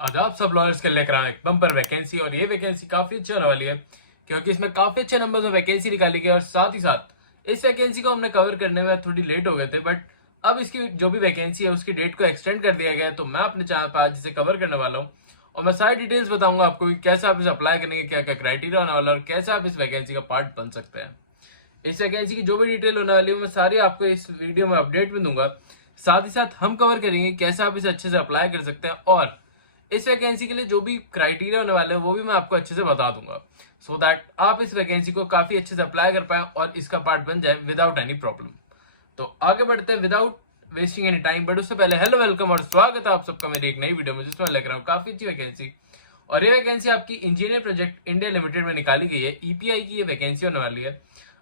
आज आप सब लॉयर्स के लेकर आए एक बम्पर वैकेंसी और ये वैकेंसी काफी अच्छी होने वाली है क्योंकि इसमें काफी अच्छे नंबर्स में वैकेंसी निकाली गई और साथ ही साथ इस वैकेंसी को हमने कवर करने में थोड़ी लेट हो गए थे, बट अब इसकी जो भी वैकेंसी है उसकी डेट को एक्सटेंड कर दिया गया है। तो मैं अपने चैनल पर आज इसे कवर करने वाला हूँ और मैं सारी डिटेल्स बताऊंगा आपको कि कैसे आप इसे अप्लाई करेंगे, क्या क्या क्राइटेरिया होने वाला है और कैसे आप इस वैकेंसी का पार्ट बन सकते हैं। इस वैकेंसी की जो भी डिटेल होने वाली है मैं सारी आपको इस वीडियो में अपडेट में दूंगा। साथ ही साथ हम कवर करेंगे कैसे आप इसे अच्छे से अप्लाई कर सकते हैं और इस वैकेंसी के लिए जो भी क्राइटेरिया होने वाले हैं वो भी मैं आपको अच्छे से बता दूंगा, सो दैट आप इस वैकेंसी को काफी अच्छे से अप्लाई कर पाए और इसका पार्ट बन जाए विदाउट एनी प्रॉब्लम। तो आगे बढ़ते हैं without wasting any time, but उससे पहले हेलो वेलकम और स्वागत है आप सबका मेरी एक नई वीडियो में जिसमें लग रहा हूँ काफी अच्छी वैकेंसी। और ये वैकेंसी आपकी इंजीनियर प्रोजेक्ट इंडिया लिमिटेड में निकाली गई है। ईपीआई की ये वैकेंसी होने वाली है।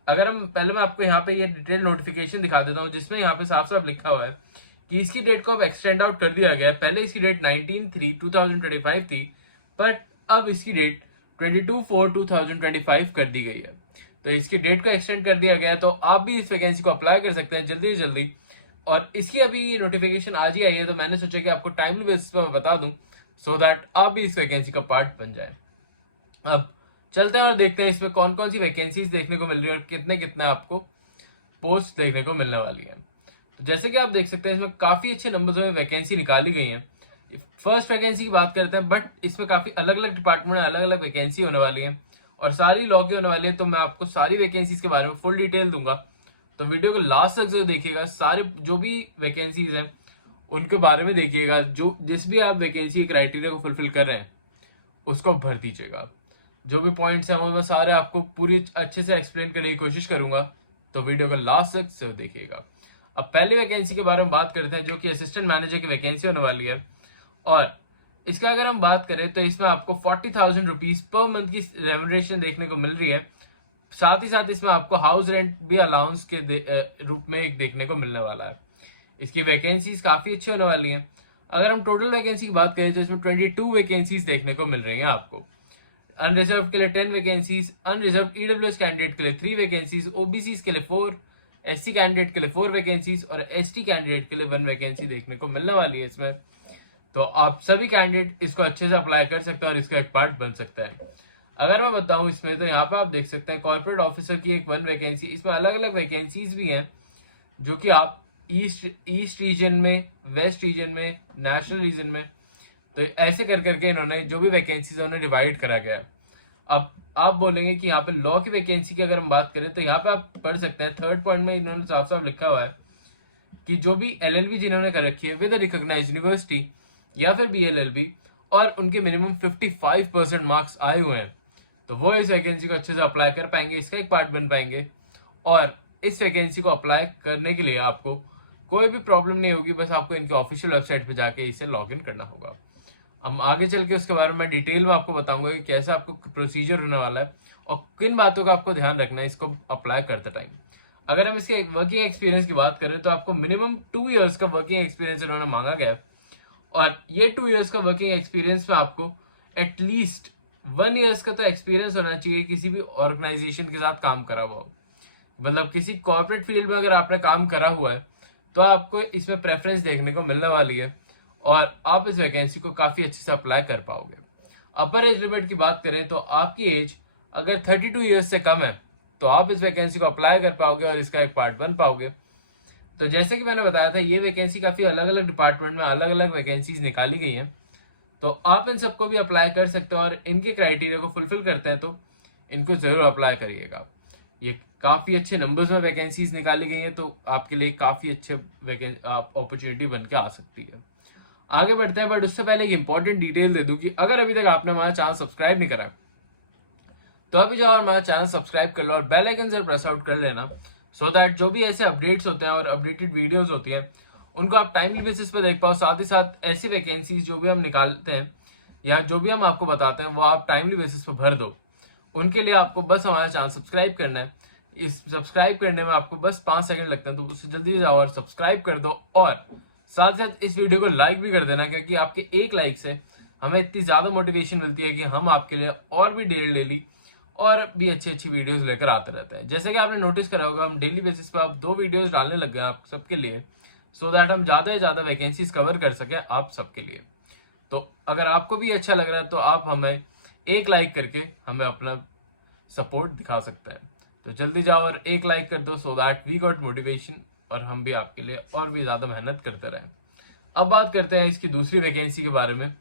अगर हम पहले मैं आपको यहाँ पे ये डिटेल नोटिफिकेशन दिखा देता हूँ जिसमें यहाँ पे साफ साफ लिखा हुआ है कि इसकी डेट को अब एक्सटेंड आउट कर दिया गया है। पहले इसकी डेट 19/3/2025 थी, बट अब इसकी डेट 22/4/2025 कर दी गई है। तो इसकी डेट को एक्सटेंड कर दिया गया है, तो आप भी इस वैकेंसी को अप्लाई कर सकते हैं जल्दी से जल्दी। और इसकी अभी नोटिफिकेशन आज ही आई है, तो मैंने सोचा कि आपको टाइमली बेसिस पर मैं बता दूं, सो दैट आप भी इस वैकेंसी का पार्ट बन जाए। अब चलते हैं और देखते हैं इसमें कौन कौन सी वैकेंसीज देखने को मिल रही है और कितने कितने आपको पोस्ट देखने को मिलने वाली है। तो जैसे कि आप देख सकते हैं इसमें काफी अच्छे नंबर्स में वैकेंसी निकाली गई है। फर्स्ट वैकेंसी की बात करते हैं, बट इसमें काफी अलग अलग डिपार्टमेंट में अलग अलग वैकेंसी होने वाली है और सारी लॉ की होने वाली है। तो मैं आपको सारी वैकेंसीज के बारे में फुल डिटेल दूंगा, तो वीडियो को लास्ट तक जरूर देखिएगा। सारे जो भी वैकेंसीज हैं उनके बारे में देखिएगा, जो जिस भी आप वैकेंसी क्राइटेरिया को फुलफिल कर रहे हैं उसको भर दीजिएगा। जो भी पॉइंट्स हैं वो मैं सारे आपको पूरी अच्छे से एक्सप्लेन करने की कोशिश करूंगा, तो वीडियो को लास्ट तक जरूर देखिएगा। अब पहली वैकेंसी के बारे में बात करते हैं जो कि असिस्टेंट मैनेजर की वैकेंसी होने वाली है। और इसका अगर हम बात करें तो इसमें आपको 40,000 रुपीज पर मंथ की रेम्यूनरेशन देखने को मिल रही है। साथ ही साथ इसमें आपको हाउस रेंट भी अलाउंस के रूप में एक देखने को मिलने वाला है। इसकी वैकेंसीज काफी अच्छी होने वाली हैं। अगर हम टोटल वैकेंसी की बात करें तो इसमें 22 वैकेंसीज देखने को मिल रही हैं आपको। अनरिजर्व के लिए 10 वैकेंसीज, अनरिजर्व ईडब्ल्यूएस कैंडिडेट के लिए 3 वैकेंसीज, ओबीसी के लिए 4, एससी कैंडिडेट के लिए 4 वैकेंसीज और एसटी कैंडिडेट के लिए 1 वैकेंसी देखने को मिलने वाली है इसमें। तो आप सभी कैंडिडेट इसको अच्छे से अप्लाई कर सकते हैं और इसका एक पार्ट बन सकता है। अगर मैं बताऊं इसमें तो यहाँ पे आप देख सकते हैं कॉर्पोरेट ऑफिसर की एक 1 वैकेंसी। इसमें अलग अलग वैकेंसीज भी हैं जो कि आप ईस्ट रीजन में, वेस्ट रीजन में, नेशनल रीजन में, तो ऐसे कर करके इन्होंने जो भी वैकेंसीज है उन्हें डिवाइड करा गया है। अब आप बोलेंगे कि यहाँ पे लॉ की वैकेंसी की अगर हम बात करें तो यहाँ पे आप पढ़ सकते हैं थर्ड पॉइंट में इन्होंने साफ साफ लिखा हुआ है कि जो भी एलएलबी जिन्होंने कर रखी है विद रिकॉग्नाइज्ड यूनिवर्सिटी या फिर बीएलएलबी और उनके मिनिमम 55% मार्क्स आए हुए हैं, तो वो इस वैकेंसी को अच्छे से अप्लाई कर पाएंगे, इसका एक पार्ट बन पाएंगे। और इस वैकेंसी को अप्लाई करने के लिए आपको कोई भी प्रॉब्लम नहीं होगी, बस आपको इनकी ऑफिशियल वेबसाइट पे जाके इसे लॉग इन करना होगा। हम आगे चल के उसके बारे में डिटेल में आपको बताऊंगा कि कैसे आपको प्रोसीजर होने वाला है और किन बातों का आपको ध्यान रखना है इसको अप्लाई करते टाइम। अगर हम इसके वर्किंग एक्सपीरियंस की बात करें तो आपको मिनिमम 2 इयर्स का वर्किंग एक्सपीरियंस इन्होंने मांगा गया है और ये 2 इयर्स का वर्किंग एक्सपीरियंस में आपको एटलीस्ट 1 इयर्स का तो एक्सपीरियंस होना चाहिए किसी भी ऑर्गेनाइजेशन के साथ काम करा हुआ हो। मतलब किसी कॉर्पोरेट फील्ड में अगर आपने काम करा हुआ है तो आपको इसमें प्रेफरेंस देखने को मिलने वाली है और आप इस वैकेंसी को काफी अच्छे से अप्लाई कर पाओगे। अपर एज लिमिट की बात करें तो आपकी एज अगर 32 ईयर्स से कम है तो आप इस वैकेंसी को अप्लाई कर पाओगे और इसका एक पार्ट बन पाओगे। तो जैसे कि मैंने बताया था ये वैकेंसी काफी अलग अलग डिपार्टमेंट में अलग अलग वैकेंसीज निकाली गई हैं, तो आप इन सबको भी अप्लाई कर सकते हो और इनके क्राइटेरिया को फुलफिल करते हैं तो इनको जरूर अप्लाई करिएगा। ये काफी अच्छे नंबर्स में वैकेंसीज निकाली गई हैं, तो आपके लिए काफी अच्छे अपॉर्चुनिटी बन के आ सकती है। आगे बढ़ते हैं, बट उससे पहले एक इंपॉर्टेंट डिटेल दे दूं कि अगर अभी तक आपने हमारा चैनल सब्सक्राइब नहीं करा तो अभी जाओ और हमारा चैनल सब्सक्राइब कर लो और बेल आइकन जरूर प्रेस आउट कर लेना, सो दैट जो भी ऐसे अपडेट्स होते हैं और अपडेटेड वीडियोस होती है उनको आप टाइमली बेसिस पे देख पाओ। साथ ही साथ ऐसी वैकेंसीज जो भी हम निकालते हैं या जो भी हम आपको बताते हैं वो आप टाइमली बेसिस पे भर दो। उनके लिए आपको बस हमारा चैनल सब्सक्राइब करना है। इस सब्सक्राइब करने में आपको बस 5 सेकंड लगते हैं, तो उससे जल्दी जाओ और सब्सक्राइब कर दो और साथ साथ इस वीडियो को लाइक भी कर देना, क्योंकि आपके एक लाइक से हमें इतनी ज्यादा मोटिवेशन मिलती है कि हम आपके लिए और भी डेली और भी अच्छी वीडियोस लेकर आते रहते हैं। जैसे कि आपने नोटिस करा होगा हम डेली बेसिस पे आप 2 वीडियोस डालने लग गए आप सबके लिए, सो दैट हम ज्यादा से ज्यादा वैकेंसीज कवर कर सके आप सबके लिए। तो अगर आपको भी अच्छा लग रहा है तो आप हमें एक लाइक करके हमें अपना सपोर्ट दिखा सकते हैं। तो जल्दी जाओ और एक लाइक कर दो, so that we got motivation और हम भी आपके लिए और भी ज़्यादा मेहनत करते रहें। अब बात करते हैं इसकी दूसरी वैकेंसी के बारे में।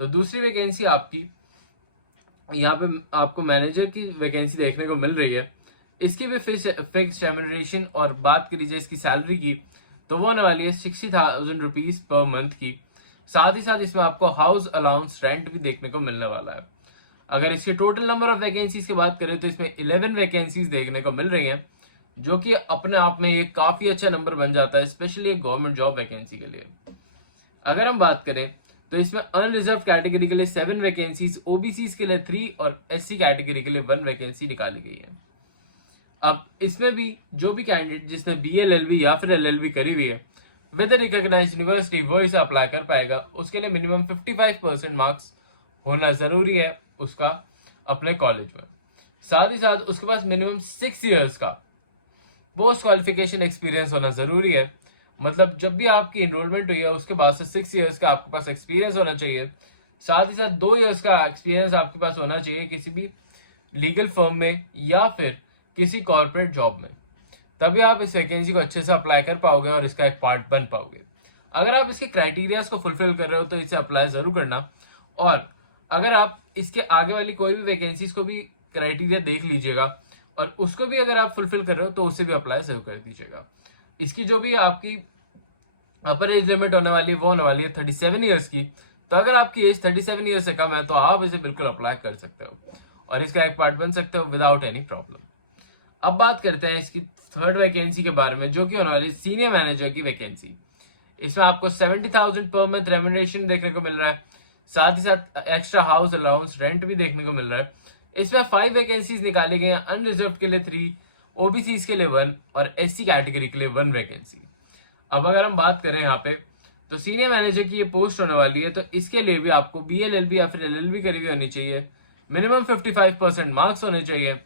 तो दूसरी वैकेंसी आपकी यहाँ पे आपको मैनेजर की वैकेंसी देखने को मिल रही है। इसकी भी फिक्स रेम्यूनरेशन और बात करी जाए इसकी सैलरी की तो वो होने वाली है 60,000 रुपीज पर मंथ की। साथ ही साथ इसमें आपको हाउस अलाउंस रेंट भी देखने को मिलने वाला है। अगर इसके टोटल नंबर ऑफ वैकेंसीज की बात करें तो इसमें 11 वैकेंसीज देखने को मिल रही हैं, जो कि अपने आप में एक काफी अच्छा नंबर बन जाता है, स्पेशली एक गवर्नमेंट जॉब वैकेंसी के लिए। अगर हम बात करें तो इसमें अनरिजर्व कैटेगरी के लिए 7 वैकेंसीज, ओबीसी के लिए 3 और एससी कैटेगरी के लिए 1 वैकेंसी निकाली गई है। अब इसमें भी जो भी कैंडिडेट जिसने बीएलएलबी या फिर एलएलबी करी हुई है विद रिकॉग्नाइज्ड यूनिवर्सिटी वो इसे अप्लाई कर पाएगा। उसके लिए मिनिमम 55% मार्क्स होना जरूरी है उसका अपने कॉलेज में। साथ ही साथ उसके पास मिनिमम 6 इयर्स का पोस्ट क्वालिफिकेशन एक्सपीरियंस होना जरूरी है। मतलब जब भी आपकी एनरोलमेंट हुई है उसके बाद से 6 इयर्स का आपके पास एक्सपीरियंस होना चाहिए। साथ ही साथ 2 इयर्स का एक्सपीरियंस आपके पास होना चाहिए किसी भी लीगल फर्म में या फिर किसी कॉर्पोरेट जॉब में, तभी आप इस वैकेंसी को अच्छे से अप्लाई कर पाओगे और इसका एक पार्ट बन पाओगे। अगर आप इसके क्राइटेरियाज को फुलफिल कर रहे हो तो इसे अप्लाई जरूर करना, और अगर आप इसके आगे वाली कोई भी वैकेंसीज को भी क्राइटेरिया देख लीजिएगा और उसको भी अगर आप फुलफिल कर रहे हो तो उसे भी अप्लाई जरूर कर दीजिएगा। इसकी जो भी आपकी अपर एज लिमिट होने वाली है वो होने वाली है 37 ईयर्स की। तो अगर आपकी एज 37 ईयर्स से कम है तो आप इसे बिल्कुल अप्लाई कर सकते हो और इसका एक पार्ट बन सकते हो विदाउट एनी प्रॉब्लम। अब बात करते हैं इसकी थर्ड वैकेंसी के बारे में, जो कि होने वाली सीनियर मैनेजर की वैकेंसी। इसमें आपको 70,000 पर मंथ रेम्यूनरेशन देखने को मिल रहा है। साथ ही साथ एक्स्ट्रा हाउस अलाउंस रेंट भी देखने को मिल रहा है। इसमें 5 वैकेंसीज निकाली गई हैं, अनरिजर्व के लिए 3, ओबीसी के लिए 1 और एससी कैटेगरी के लिए 1 वैकेंसी। अब अगर हम बात करें यहाँ पे तो सीनियर मैनेजर की ये पोस्ट होने वाली है, तो इसके लिए भी आपको बीएलएलबी या फिर एलएलबी करी हुई होनी चाहिए, मिनिमम 55% मार्क्स होने चाहिए।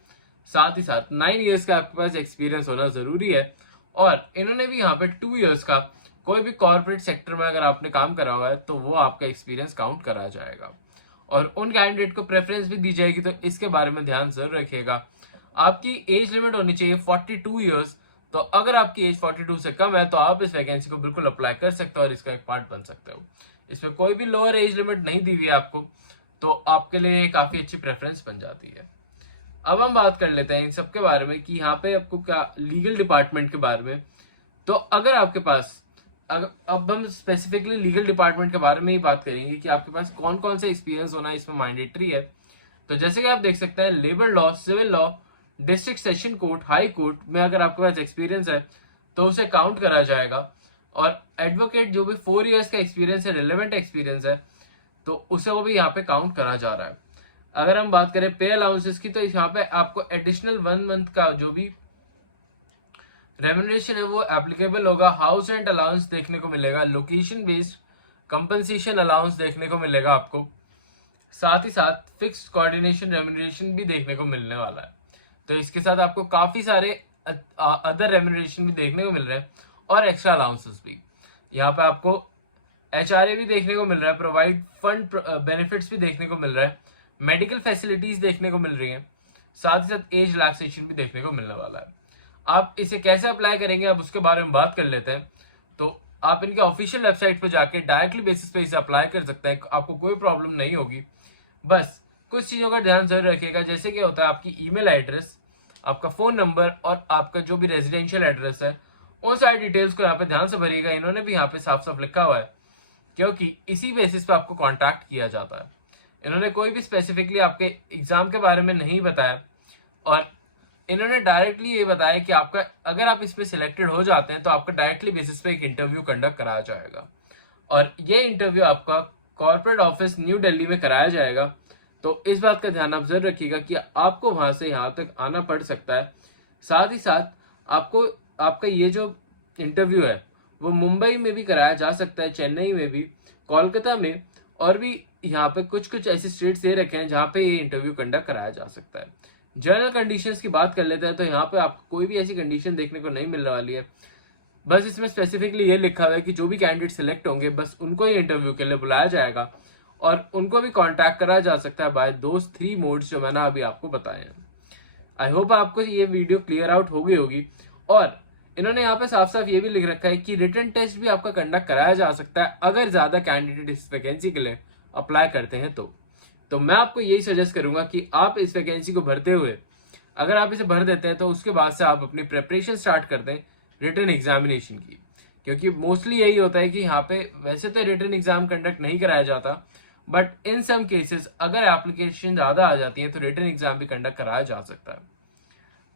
साथ ही साथ 9 इयर्स का आपके पास एक्सपीरियंस होना जरूरी है। और इन्होंने भी यहाँ पे 2 इयर्स का कोई भी कॉर्पोरेट सेक्टर में अगर आपने काम करा हुआ है तो वो आपका एक्सपीरियंस काउंट करा जाएगा और उन कैंडिडेट को प्रेफरेंस भी दी जाएगी। तो इसके बारे में ध्यान जरूर रखिएगा। आपकी एज लिमिट होनी चाहिए 42 इयर्स। तो अगर आपकी एज 42 से कम है तो आप इस वैकेंसी को बिल्कुल अप्लाई कर सकते हो और इसका एक पार्ट बन सकते हो। इसमें कोई भी लोअर एज लिमिट नहीं दी हुई है आपको, तो आपके लिए काफी अच्छी प्रेफरेंस बन जाती है। अब हम बात कर लेते हैं इन सब के बारे में कि यहाँ पे आपको क्या लीगल डिपार्टमेंट के बारे में। तो अगर आपके पास अब हम स्पेसिफिकली लीगल डिपार्टमेंट के बारे में ही बात करेंगे कि आपके पास कौन कौन से एक्सपीरियंस होना इसमें मैंडेटरी है। तो जैसे कि आप देख सकते हैं labour law, civil law, district session court, high court में अगर आपके पास एक्सपीरियंस है तो उसे काउंट करा जाएगा। और एडवोकेट जो भी 4 इयर्स का एक्सपीरियंस है, रिलेवेंट एक्सपीरियंस है, तो उसे वो भी यहाँ पे काउंट करा जा रहा है। अगर हम बात करें पे अलाउंसेस की तो यहाँ पे आपको एडिशनल 1 मंथ का जो भी रेम्यूनरेशन है वो एप्लीकेबल होगा। हाउस रेंट अलाउंस देखने को मिलेगा, लोकेशन बेस्ड कंपनसेशन अलाउंस देखने को मिलेगा आपको। साथ ही साथ फिक्स्ड कोऑर्डिनेशन रेम्यूनरेशन भी देखने को मिलने वाला है। तो इसके साथ आपको काफी सारे अदर रेम्यूनरेशन भी देखने को मिल रहे हैं और एक्स्ट्रा अलाउंसेस भी। यहाँ पे आपको एचआरए भी देखने को मिल रहा है, प्रोवाइड फंड बेनिफिट्स भी देखने को मिल रहा है, मेडिकल फैसिलिटीज देखने को मिल रही हैं। साथ ही साथ एज रिलैक्सेशन भी देखने को मिलने वाला है। आप इसे कैसे अप्लाई करेंगे अब उसके बारे में बात कर लेते हैं। तो आप इनके ऑफिशियल वेबसाइट पर जाके डायरेक्टली बेसिस पे इसे अप्लाई कर सकते हैं, आपको कोई प्रॉब्लम नहीं होगी। बस कुछ चीजों का ध्यान जरूर रखिएगा, जैसे कि होता है आपकी ईमेल एड्रेस, आपका फोन नंबर और आपका जो भी रेजिडेंशियल एड्रेस है, उन सारी डिटेल्स को यहाँ पे ध्यान से भरिएगा। इन्होंने भी यहाँ पे साफ साफ लिखा हुआ है क्योंकि इसी बेसिस पे आपको कांटेक्ट किया जाता है। इन्होंने कोई भी स्पेसिफिकली आपके एग्जाम के बारे में नहीं बताया और इन्होंने डायरेक्टली ये बताया कि आपका अगर आप इस पे सिलेक्टेड हो जाते हैं तो आपका डायरेक्टली बेसिस पे एक इंटरव्यू कंडक्ट कराया जाएगा और ये इंटरव्यू आपका कॉर्पोरेट ऑफिस न्यू दिल्ली में कराया जाएगा। तो इस बात का ध्यान आप जरूर रखिएगा कि आपको वहां से यहाँ तक आना पड़ सकता है। साथ ही साथ आपको आपका ये जो इंटरव्यू है वो मुंबई में भी कराया जा सकता है, चेन्नई में भी, कोलकाता में, और भी यहाँ पे कुछ कुछ ऐसे स्टेट्स दे रखे हैं जहाँ पे ये इंटरव्यू कंडक्ट कराया जा सकता है। जनरल कंडीशंस की बात कर लेते हैं तो यहाँ पे आपको कोई भी ऐसी कंडीशन देखने को नहीं मिलने वाली है। बस इसमें स्पेसिफिकली ये लिखा हुआ है कि जो भी कैंडिडेट सिलेक्ट होंगे बस उनको ही इंटरव्यू के लिए बुलाया जाएगा और उनको भी कांटेक्ट करा जा सकता है बाय दोज 3 मोड्स जो मैंने अभी आपको बताए हैं। आई होप आपको ये वीडियो क्लियर आउट हो गई होगी। और इन्होंने यहाँ पे साफ साफ ये भी लिख रखा है कि रिटन टेस्ट भी आपका कंडक्ट कराया जा सकता है अगर ज्यादा कैंडिडेट इस वैकेंसी के लिए अप्लाई करते हैं तो मैं आपको यही सजेस्ट करूंगा कि आप इस वैकेंसी को भरते हुए अगर आप इसे भर देते हैं तो उसके बाद से आप अपनी प्रेपरेशन स्टार्ट कर दें रिटन एग्जामिनेशन की, क्योंकि मोस्टली यही होता है कि यहाँ पे वैसे तो रिटन एग्जाम कंडक्ट नहीं कराया जाता, बट इन सम केसेस अगर एप्लीकेशन ज्यादा आ जाती है तो रिटन एग्जाम भी कंडक्ट कराया जा सकता है।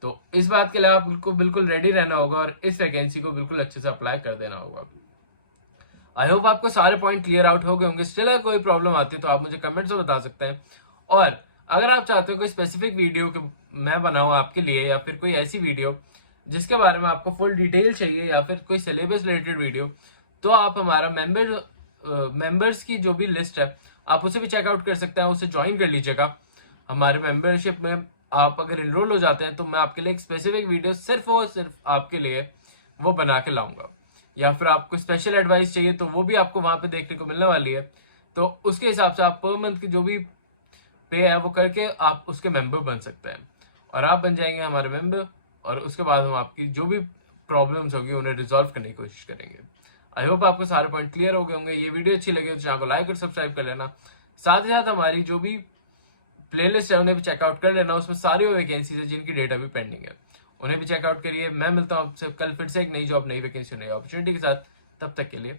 तो इस बात के लिए आपको बिल्कुल रेडी रहना होगा और इस वैकेंसी को बिल्कुल अच्छे से अप्लाई कर देना होगा। आई होप आपको सारे पॉइंट क्लियर आउट हो गए होंगे। स्टिल अगर कोई प्रॉब्लम आती है तो आप मुझे कमेंट्स में बता सकते हैं। और अगर आप चाहते हो कोई स्पेसिफिक वीडियो मैं बनाऊं आपके लिए, या फिर कोई ऐसी वीडियो जिसके बारे में आपको फुल डिटेल चाहिए, या फिर कोई सिलेबस रिलेटेड वीडियो, तो आप हमारा मेंबर्स की जो भी लिस्ट है आप उसे भी चेकआउट कर सकते हैं, उसे ज्वाइन कर लीजिएगा। हमारे मेंबरशिप में आप अगर इनरोल हो जाते हैं तो मैं आपके लिए एक स्पेसिफिक वीडियो सिर्फ और सिर्फ आपके लिए वो बना के लाऊंगा। या फिर आपको स्पेशल एडवाइस चाहिए तो वो भी आपको वहां पे देखने को मिलने वाली है। तो उसके हिसाब से आप पर मंथ की जो भी पे है वो करके आप उसके मेंबर बन सकते हैं और आप बन जाएंगे हमारे मेंबर। और उसके बाद हम आपकी जो भी प्रॉब्लम्स होगी उन्हें रिजॉल्व करने की कोशिश करेंगे। आई होप आपको सारे पॉइंट क्लियर हो गए होंगे। ये वीडियो अच्छी लगे तो चैनल को लाइक और सब्सक्राइब कर लेना। साथ ही साथ हमारी जो भी प्लेलिस्ट है उन्हें भी चेकआउट कर लेना, उसमें सारी वो वैकेंसीज है जिनकी डेट अभी पेंडिंग है, उन्हें भी चेकआउट करिए। मैं मिलता हूँ आपसे कल फिर से एक नई जॉब, नई वैकेंसी, नई अपॉर्चुनिटी के साथ। तब तक के लिए